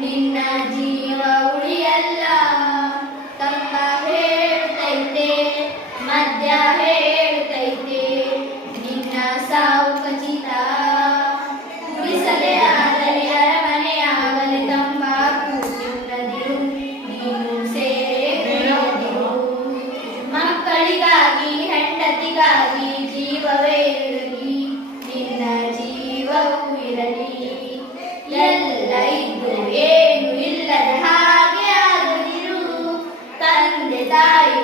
ನಿನ್ನ ಜೀವ ಇದ್ದು ಏನು ಇಲ್ಲದ ಹಾಗೆ ಆಗದಿರು ತಂದೆ ತಾಯಿ